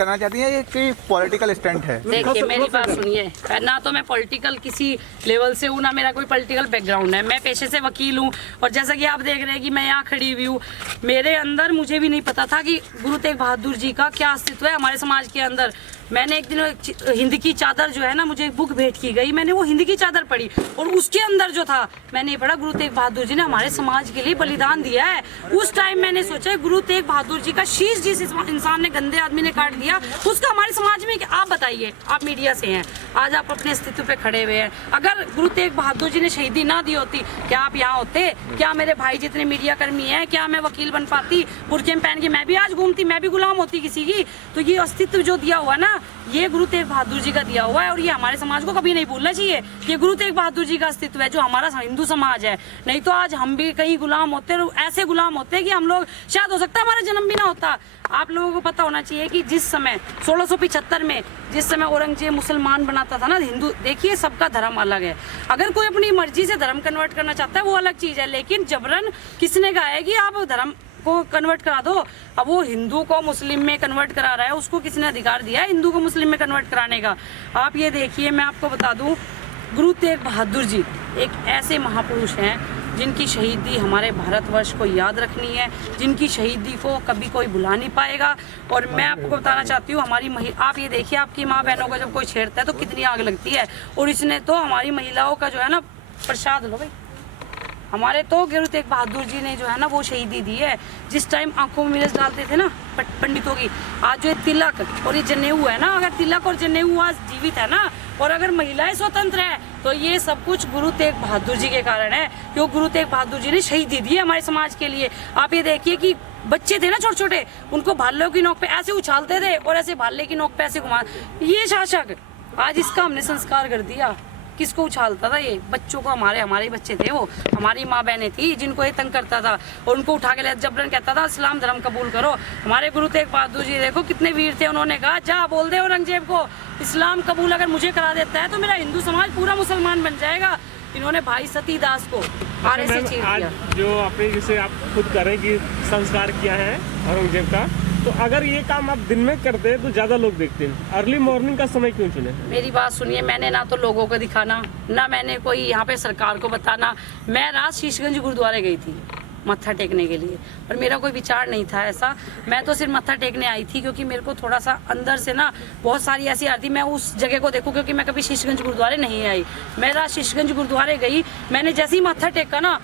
करना चाहती हैं ये कि पॉलिटिकल स्टंट है? देखिए मेरी बात सुनिए, ना तो मैं पॉलिटिकल किसी लेवल से हूँ, ना मेरा कोई पॉलिटिकल बैकग्राउंड है। मैं पेशे से वकील हूँ और जैसा कि आप देख रहे हैं कि मैं यहाँ खड़ी हुई हूँ, मेरे अंदर मुझे भी नहीं पता था कि गुरु तेग बहादुर जी का क्या अस्तित्व है हमारे समाज के अंदर। मैंने एक दिन हिंद की चादर जो है ना, मुझे एक बुक भेंट की गई, मैंने वो हिंद की चादर पढ़ी और उसके अंदर जो था मैंने पढ़ा गुरु तेग बहादुर जी ने हमारे समाज के लिए बलिदान दिया है। उस टाइम मैंने सोचा गुरु तेग बहादुर जी का शीश जिस इंसान ने, गंदे आदमी ने काट दिया, उसका हमारे समाज में आप बताइए, आप मीडिया से हैं, आज आप अपने अस्तित्व पे खड़े हुए हैं। अगर गुरु तेग बहादुर जी ने शहीदी ना दी होती, क्या आप यहाँ होते? क्या मेरे भाई जितने मीडिया कर्मी हैं, क्या मैं वकील बन पाती? बुरके में पहन के मैं भी आज घूमती, मैं भी गुलाम होती किसी की? तो ये अस्तित्व जो दिया हुआ ना, ये गुरु तेग बहादुर जी का दिया हुआ है और ये हमारे समाज को कभी नहीं भूलना चाहिए। ये गुरु तेग बहादुर जी का अस्तित्व है जो हमारा हिंदू समाज है। नहीं तो आज हम भी कहीं गुलाम होते, ऐसे गुलाम होते कि हम लोग, शायद हो सकता है हमारा जन्म भी ना होता। आप लोगों को पता होना चाहिए कि जिस समय 1675 में जिस समय औरंगजेब मुसलमान बनाता था ना हिंदू, देखिए सबका धर्म अलग है। अगर कोई अपनी मर्जी से धर्म कन्वर्ट करना चाहता है वो अलग चीज है, लेकिन जबरन किसने कहा है कि आप धर्म को कन्वर्ट करा दो? अब वो हिंदू को मुस्लिम में कन्वर्ट करा रहा है, उसको किसने अधिकार दिया है हिंदू को मुस्लिम में कन्वर्ट कराने का? आप ये देखिए, मैं आपको बता दूं, गुरु तेग बहादुर जी एक ऐसे महापुरुष हैं जिनकी शहीदी हमारे भारतवर्ष को याद रखनी है, जिनकी शहीदी को कभी कोई भुला नहीं पाएगा। और मैं आपको बताना चाहती हूँ, हमारी आप ये देखिए, आपकी माँ बहनों का जब कोई छेड़ता है तो कितनी आग लगती है, और इसने तो हमारी महिलाओं का जो है ना, प्रसाद लो भाई, हमारे तो गुरु तेग बहादुर जी ने जो है ना वो शहीदी दी है। जिस टाइम आंखों में मिर्च डालते थे ना पंडितों की, आज जो ये तिलक और ये जनेऊ है ना, अगर तिलक और जनेऊ आज जीवित है ना, और अगर महिलाएं स्वतंत्र है, तो ये सब कुछ गुरु तेग बहादुर जी के कारण है, क्योंकि गुरु तेग बहादुर जी ने शहीदी दी है हमारे समाज के लिए। आप ये देखिए कि बच्चे थे ना छोटे छोटे, उनको भालों की नोक पे ऐसे उछालते थे और ऐसे भाले की नोक पे ऐसे घुमा, ये शासक, आज इसका हमने संस्कार कर दिया। किसको उछालता था? ये बच्चों को, हमारे बच्चे थे वो, हमारी माँ बहनें थी जिनको ये तंग करता था और उनको उठा के जबरन कहता था इस्लाम धर्म कबूल करो। हमारे गुरु तेग बहादुर जी देखो कितने वीर थे, उन्होंने कहा जा बोल दे औरंगजेब को, इस्लाम कबूल अगर मुझे करा देता है तो मेरा हिंदू समाज पूरा मुसलमान बन जाएगा। इन्होंने भाई सतीदास को आरे से चीर दिया। जो आपने, जिसे आप खुद करें कि संस्कार किया है औरंगजेब का, तो अगर ये काम आप दिन में करते हैं तो ज्यादा लोग देखते हैं, अर्ली मॉर्निंग का समय क्यों चुने? मेरी बात सुनिए, मैंने ना तो लोगों को दिखाना, ना मैंने कोई यहाँ पे सरकार को बताना। मैं रात शीशगंज गुरुद्वारे गई थी मत्था टेकने के लिए, और मेरा कोई विचार नहीं था ऐसा, मैं तो सिर्फ मत्था टेकने आई थी क्योंकि मेरे को थोड़ा सा अंदर से ना बहुत सारी ऐसी आती, मैं उस जगह को देखूं, क्योंकि मैं कभी शीशगंज गुरुद्वारे नहीं आई। मैं रात शीशगंज गुरुद्वारे गई, मैंने जैसे ही मत्था टेका ना,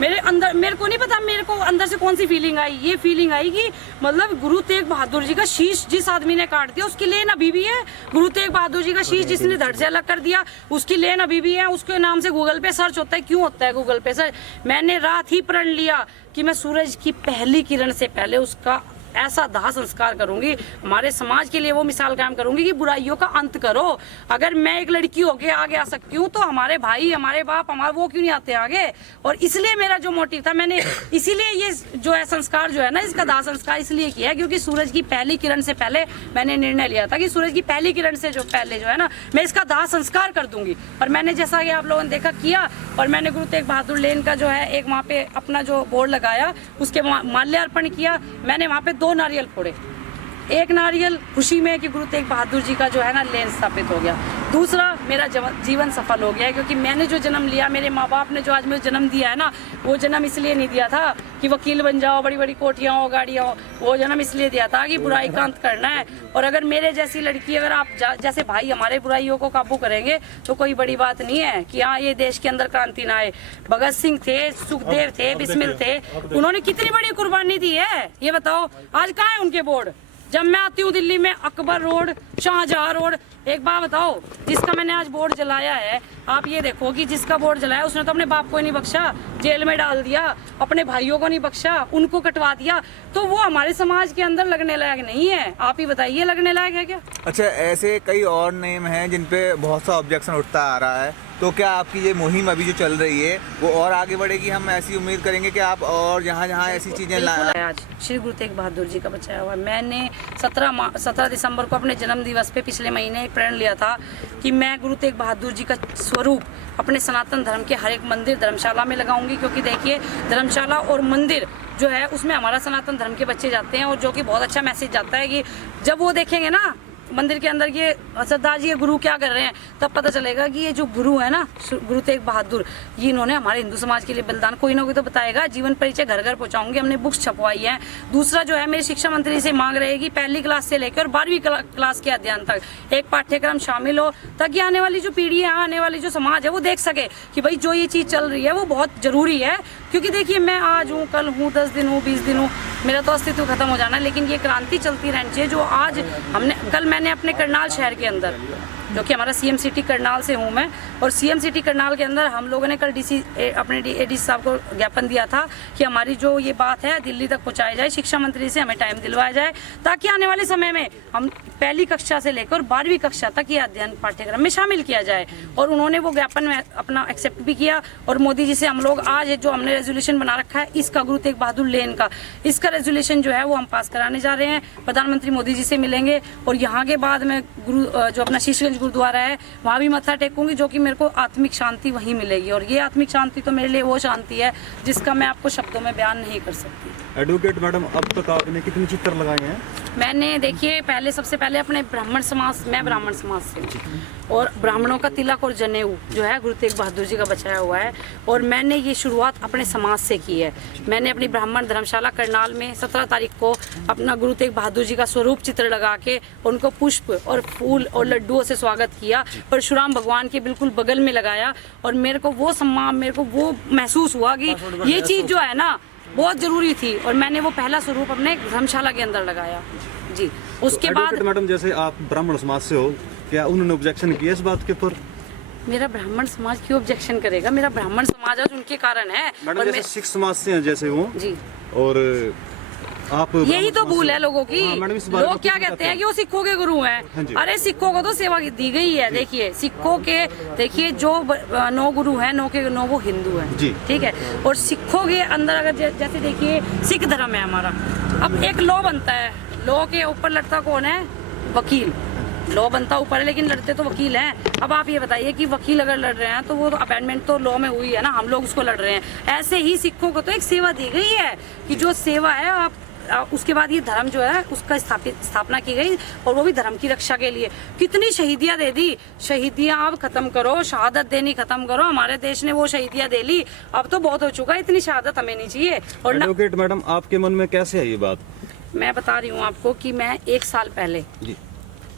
मेरे अंदर, मेरे को नहीं पता मेरे को अंदर से कौन सी फीलिंग आई, ये फीलिंग आई कि मतलब गुरु तेग बहादुर जी का शीश जिस आदमी ने काट दिया उसकी लेन अभी भी है। गुरु तेग बहादुर जी का शीश जिसने धड़ से अलग कर दिया उसकी लेन अभी भी है। उसके नाम से गूगल पे सर्च होता है। क्यों होता है गूगल पे सर्च? मैंने रात ही प्रण लिया कि मैं सूरज की पहली किरण से पहले उसका ऐसा दाह संस्कार करूंगी, हमारे समाज के लिए वो मिसाल कायम करूंगी कि बुराइयों का अंत करो। अगर मैं एक लड़की होके आगे आ सकती हूँ तो हमारे भाई, हमारे बाप, हमारे वो क्यों नहीं आते आगे? और इसलिए मेरा जो मोटिव था, मैंने इसीलिए ये जो है संस्कार जो है ना, इसका दाह संस्कार इसलिए किया है क्योंकि सूरज की पहली किरण से पहले मैंने निर्णय लिया था कि सूरज की पहली किरण से जो पहले जो है ना, मैं इसका दाह संस्कार कर दूंगी। और मैंने, जैसा कि आप लोगों ने देखा, किया। और मैंने गुरु तेग बहादुर लेन का जो है एक वहाँ पे अपना जो बोर्ड लगाया, उसके माल्यार्पण किया। मैंने वहाँ पे 2 नारियल फोड़े, एक नारियल खुशी में कि गुरु तेग बहादुर जी का जो है ना लेन स्थापित हो गया, दूसरा मेरा जीवन सफल हो गया, क्योंकि मैंने जो जन्म लिया, मेरे माँ बाप ने जो आज मुझे जन्म दिया है ना, वो जन्म इसलिए नहीं दिया था कि वकील बन जाओ, बड़ी बड़ी कोठियाँ हो, गाड़ियाँ हो, वो जन्म इसलिए दिया था कि बुराई का अंत करना है। और अगर मेरे जैसी लड़की, अगर आप जैसे भाई हमारे बुराइयों को काबू करेंगे तो कोई बड़ी बात नहीं है कि हाँ ये देश के अंदर क्रांति ना आए। भगत सिंह थे, सुखदेव थे, बिस्मिल थे, उन्होंने कितनी बड़ी कुर्बानी दी है ये बताओ। आज कहाँ है उनके बोर्ड? जब मैं आती हूँ दिल्ली में, अकबर रोड, शाहजहां रोड, एक बात बताओ, जिसका मैंने आज बोर्ड जलाया है, आप ये देखो कि जिसका बोर्ड जलाया उसने तो अपने बाप को ही नहीं बख्शा, जेल में डाल दिया, अपने भाइयों को नहीं बख्शा, उनको कटवा दिया, तो वो हमारे समाज के अंदर लगने लायक नहीं है। आप ही बताइए, लगने लायक है क्या? अच्छा, ऐसे कई और नेम हैं जिन पे बहुत सा ऑब्जेक्शन उठता आ रहा है, तो क्या आपकी ये मुहिम अभी जो चल रही है वो और आगे बढ़ेगी? हम ऐसी उम्मीद करेंगे कि आप और जहाँ जहाँ ऐसी चीजें लाएं। आज श्री गुरु तेग बहादुर जी का बचाया हुआ, मैंने 17 दिसंबर को अपने जन्म दिवस पे पिछले महीने प्रण लिया था कि मैं गुरु तेग बहादुर जी का स्वरूप अपने सनातन धर्म के हर एक मंदिर धर्मशाला में लगाऊंगी, क्योंकि देखिए धर्मशाला और मंदिर जो है उसमें हमारा सनातन धर्म के बच्चे जाते हैं, और जो कि बहुत अच्छा मैसेज जाता है कि जब वो देखेंगे ना मंदिर के अंदर ये सरदार जी ये गुरु क्या कर रहे हैं, तब पता चलेगा कि ये जो गुरु है ना गुरु तेग बहादुर, ये इन्होंने हमारे हिंदू समाज के लिए बलिदान कोई ना कोई तो बताएगा। जीवन परिचय घर घर पहुंचाऊंगी, हमने बुक्स छपवाई है। दूसरा जो है मेरी शिक्षा मंत्री से मांग रहेगी पहली क्लास से लेकर और 12वीं क्लास के अध्ययन तक एक पाठ्यक्रम शामिल हो, ताकि आने वाली जो पीढ़ी है, आने वाली जो समाज है वो देख सके कि भाई जो ये चीज़ चल रही है वो बहुत जरूरी है। क्योंकि देखिए मैं आज हूँ, कल हूँ, 10 दिन हूँ, 20 दिन हूँ, मेरा तो अस्तित्व खत्म हो जाना है, लेकिन ये क्रांति चलती रहनी चाहिए। जो आज कल मैंने अपने करनाल शहर के अंदर, जो कि हमारा सीएम सिटी करनाल से हूँ मैं, और सीएम सिटी करनाल के अंदर हम लोगों ने कल अपने एडीसी साहब को ज्ञापन दिया था कि हमारी जो ये बात है दिल्ली तक पहुँचाई जाए, शिक्षा मंत्री से हमें टाइम दिलवाया जाए, ताकि आने वाले समय में हम पहली कक्षा से लेकर 12वीं कक्षा तक ये अध्ययन पाठ्यक्रम में शामिल किया जाए। और उन्होंने वो ज्ञापन में अपना एक्सेप्ट भी किया, और मोदी जी से हम लोग आज जो हमने रेजोल्यूशन बना रखा है इसका, गुरु तेग बहादुर लेन का, इसका रेजोल्यूशन जो है वो हम पास कराने जा रहे हैं। प्रधानमंत्री मोदी जी से मिलेंगे, और यहाँ के बाद में जो अपना शीशगंज गुरुद्वारा है वहाँ भी मत्था टेकूंगी, जो कि मेरे को आत्मिक शांति वहीं मिलेगी। और ये आत्मिक शांति तो मेरे लिए वो शांति है जिसका मैं आपको शब्दों में बयान नहीं कर सकती। एडवोकेट मैडम, अब तक आपने कितने चित्र लगाए हैं? मैंने देखिए पहले सबसे पहले अपने ब्राह्मण समाज, मैं ब्राह्मण समाज से हूँ, और ब्राह्मणों का तिलक और जनेऊ जो है गुरु तेग बहादुर जी का बचाया हुआ है, और मैंने ये शुरुआत अपने समाज से की है। मैंने अपनी ब्राह्मण धर्मशाला करनाल में 17 तारीख को अपना गुरु तेग बहादुर जी का स्वरूप चित्र लगा के उनको पुष्प और फूल और लड्डुओं से स्वागत किया, परशुराम भगवान के बिल्कुल बगल में लगाया, और मेरे को वो सम्मान, मेरे को वो महसूस हुआ कि ये चीज़ जो है ना बहुत जरूरी थी, और मैंने वो पहला स्वरूप अपने धर्मशाला के अंदर लगाया जी। उसके बाद मैडम, जैसे आप ब्राह्मण समाज से हो, क्या उन्होंने ऑब्जेक्शन किया इस बात के ऊपर? मेरा ब्राह्मण समाज क्यों ऑब्जेक्शन करेगा? मेरा ब्राह्मण समाज आज उनके कारण है। मैडम जैसे सिख समाज से हैं जैसे वो जी, और आप यही तो भूल है लोगों की। हाँ, मैडम, इस बारे में लोग क्या कहते हैं कि वो सिखों के गुरु हाँ हैं। जी। अरे सिखों को तो सेवा दी गई है। देखिए सिखों के, देखिए जो 9 गुरु हैं, 9 के 9 वो हिंदू हैं, ठीक है। और सिखों के अंदर अगर जैसे देखिए सिख धर्म है हमारा, अब एक लॉ बनता है, लॉ के ऊपर लड़ता कौन है? वकील। लॉ बनता ऊपर है लेकिन लड़ते तो वकील हैं। अब आप ये बताइए कि वकील अगर लड़ रहे हैं तो वो तो अमेंडमेंट तो लॉ में हुई है ना, हम लोग उसको लड़ रहे हैं। ऐसे ही सिखों को तो एक सेवा दी गई है कि जो सेवा है आप उसके बाद ये धर्म जो है उसका स्थापना की गई, और वो भी धर्म की रक्षा के लिए। कितनी शहीदियां दे दी, शहीदियां अब खत्म करो, शहादत देनी खत्म करो। हमारे देश ने वो शहीदियां दे ली, अब तो बहुत हो चुका है, इतनी शहादत हमें नहीं चाहिए। और एडवोकेट मैडम, आपके मन में कैसे है ये बात? मैं बता रही हूँ आपको कि मैं 1 साल पहले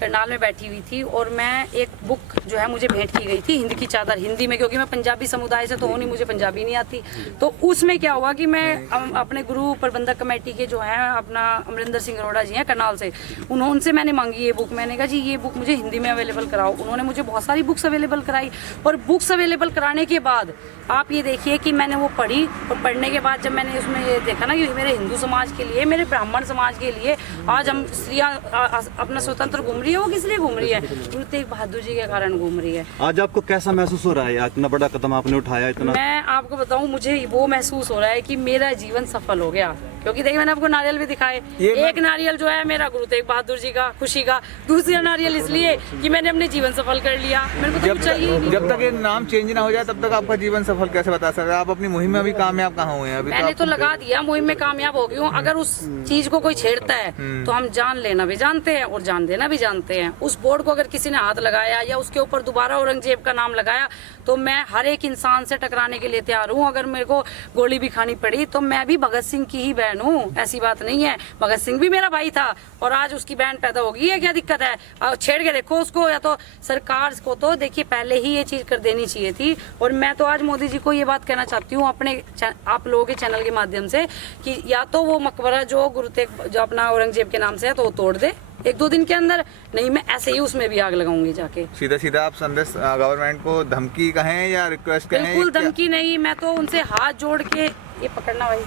करनाल में बैठी हुई थी, और मैं एक बुक जो है मुझे भेंट की गई थी, हिंद की चादर, हिंदी में, क्योंकि मैं पंजाबी समुदाय से तो हूँ नहीं, मुझे पंजाबी नहीं आती। तो उसमें क्या हुआ कि मैं अपने गुरु प्रबंधक कमेटी के जो हैं अपना अमरिंदर सिंह अरोड़ा जी हैं करनाल से, उनसे मैंने मांगी ये बुक। मैंने कहा जी ये बुक मुझे हिंदी में अवेलेबल कराओ। उन्होंने मुझे बहुत सारी बुक्स अवेलेबल कराई, और बुक्स अवेलेबल कराने के बाद आप ये देखिए कि मैंने वो पढ़ी, और पढ़ने के बाद जब मैंने उसमें ये देखा ना कि मेरे हिंदू समाज के लिए, मेरे ब्राह्मण समाज के लिए आज हम स्त्रियाँ अपना स्वतंत्र घूम रही है, वो किस लिए घूम रही है? गुरु तेग बहादुर जी के कारण घूम रही है। आज आपको कैसा महसूस हो रहा है? इतना बड़ा कदम आपने उठाया, इतना। मैं आपको बताऊं, मुझे वो महसूस हो रहा है कि मेरा जीवन सफल हो गया, क्योंकि देखिए मैंने आपको नारियल भी दिखाए। एक नारियल जो है मेरा गुरु तेग बहादुर जी का खुशी का, दूसरा नारियल इसलिए कि मैंने अपने जीवन सफल कर लिया। मेरे को तो कुछ चाहिए नहीं। जब तक ये नाम चेंज ना हो जाए तब तक आपका जीवन सफल कैसे बता सकते? आप अपनी मुहिम में अभी कामयाब कहाँ हुए हैं? अभी मैंने तो लगा दिया, मुहिम में कामयाब हो गई हूँ। अगर उस चीज को कोई छेड़ता है तो हम जान लेना भी जानते हैं और जान देना भी जानते हैं। उस बोर्ड को अगर किसी ने हाथ लगाया या उसके ऊपर दोबारा औरंगजेब का नाम लगाया तो मैं हर एक इंसान से टकराने के लिए तैयार हूँ। अगर मेरे को गोली भी खानी पड़ी तो मैं भी भगत सिंह की ही बहन हूँ, ऐसी बात नहीं है। भगत सिंह भी मेरा भाई था और आज उसकी बहन पैदा होगी है, क्या दिक्कत है? छेड़ के देखो उसको। या तो सरकार को तो देखिए पहले ही ये चीज कर देनी चाहिए थी। और मैं तो आज मोदी जी को ये बात कहना चाहती हूँ अपने आप लोगों के चैनल के माध्यम से कि या तो वो मकबरा जो गुरु तेग जो अपना औरंगजेब के नाम से है तो वो तोड़ दे 1-2 दिन के अंदर, नहीं मैं ऐसे ही उसमें भी आग लगाऊंगी जाके। सीधा सीधा आप संदेश गवर्नमेंट को धमकी कहें या रिक्वेस्ट कहें? बिल्कुल धमकी नहीं, मैं तो उनसे हाथ जोड़ के, ये पकड़ना भाई,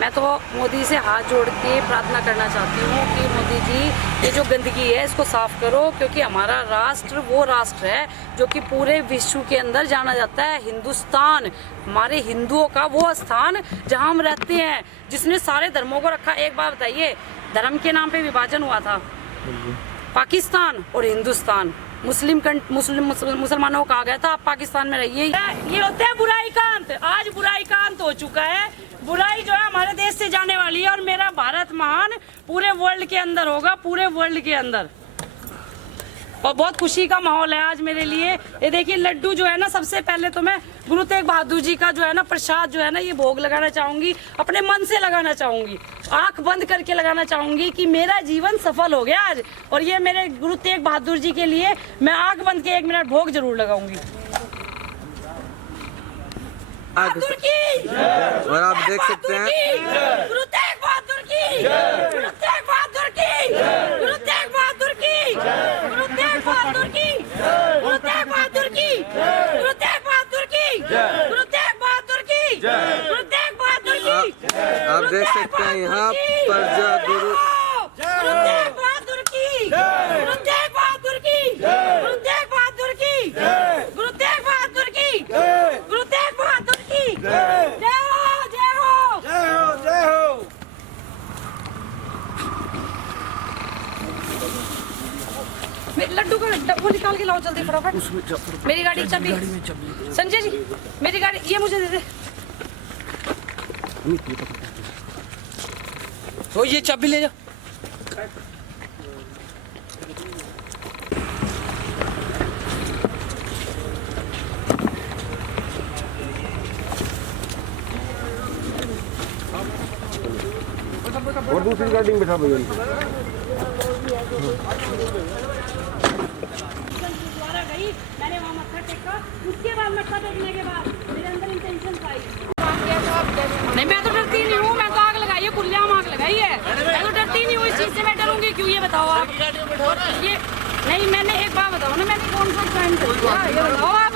मैं तो मोदी से हाथ जोड़ के प्रार्थना करना चाहती हूँ कि मोदी जी ये जो गंदगी है इसको साफ करो, क्योंकि हमारा राष्ट्र वो राष्ट्र है जो कि पूरे विश्व के अंदर जाना जाता है। हिंदुस्तान हमारे हिंदुओं का वो स्थान जहाँ हम रहते हैं, जिसने सारे धर्मों को रखा। एक बात बताइए, धर्म के नाम पे विभाजन हुआ था, पाकिस्तान और हिंदुस्तान मुसलमानों को कहा गया था आप पाकिस्तान में रहिए। ये होते हैं बुराई का अंत। आज बुराई का अंत हो चुका है। बुराई जो है हमारे देश से जाने वाली है और मेरा भारत महान पूरे वर्ल्ड के अंदर होगा, पूरे वर्ल्ड के अंदर। और बहुत खुशी का माहौल है आज मेरे लिए। ये देखिए लड्डू जो है ना, सबसे पहले तो मैं गुरु तेग बहादुर जी का जो है ना प्रसाद जो है ना ये भोग लगाना चाहूंगी, अपने मन से लगाना चाहूंगी, आंख बंद करके लगाना चाहूंगी कि मेरा जीवन सफल हो गया आज। और ये मेरे गुरु तेग बहादुर जी के लिए मैं आंख बंद के 1 मिनट भोग जरूर लगाऊंगी। बहादुर की और आप देख सकते हैं गुरु तेग बहादुर की, गुरु तेग बहादुर की, गुरु तेग बहादुर की, गुरु तेग बहादुर की, गुरु तेग बहादुर की, गुरु तेग बहादुर की, गुरु तेग बहादुर की, गुरु तेग बहादुर की। आप देख सकते हैं यहाँ पर जो गुरु गुरु तेग बहादुर की, गुरु तेग बहादुर की, गुरु तेग बहादुर की, गुरु तेग बहादुर की, गुरु तेग बहादुर की। जय हो, जय हो, जय हो, जय हो। लड्डू का डब्बू निकाल के लाओ जल्दी फटाफट। मेरी गाड़ी चाबी संजय जी, मेरी गाड़ी ये मुझे दे दे। तो ये चाबी ले जा। और दूसरी गाड़ी में बैठा भैया गुरुद्वारा गई, मैंने वहाँ मत्था टेका। उसके बाद मत्था टेकने के बाद मेरे अंदर इंटेंशन आई। नहीं मैं तो डरती नहीं हूँ, मैं तो आग लगाई है, पुलियाम आग लगाई है। मैं तो डरती नहीं हूँ इस चीज से, मैं डरूंगी क्यों ये बताओ आप। ये नहीं, मैंने एक बात बताओ ना, मैंने कौन सा क्राइम किया ये बताओ आप।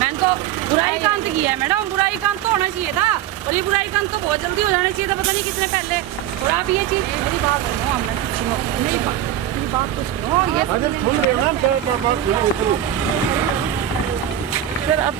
मैंने तो बुराई का अंत किया है मैडम, बुराई का अंत तो होना चाहिए था और ये बुराई का अंत तो बहुत जल्दी हो जाना चाहिए था, पता नहीं किसने पहले। और आप ये चीज मेरी बात सुनो, मेरी बात तो सुनो, ये सुन रहे हो ना। फिर अब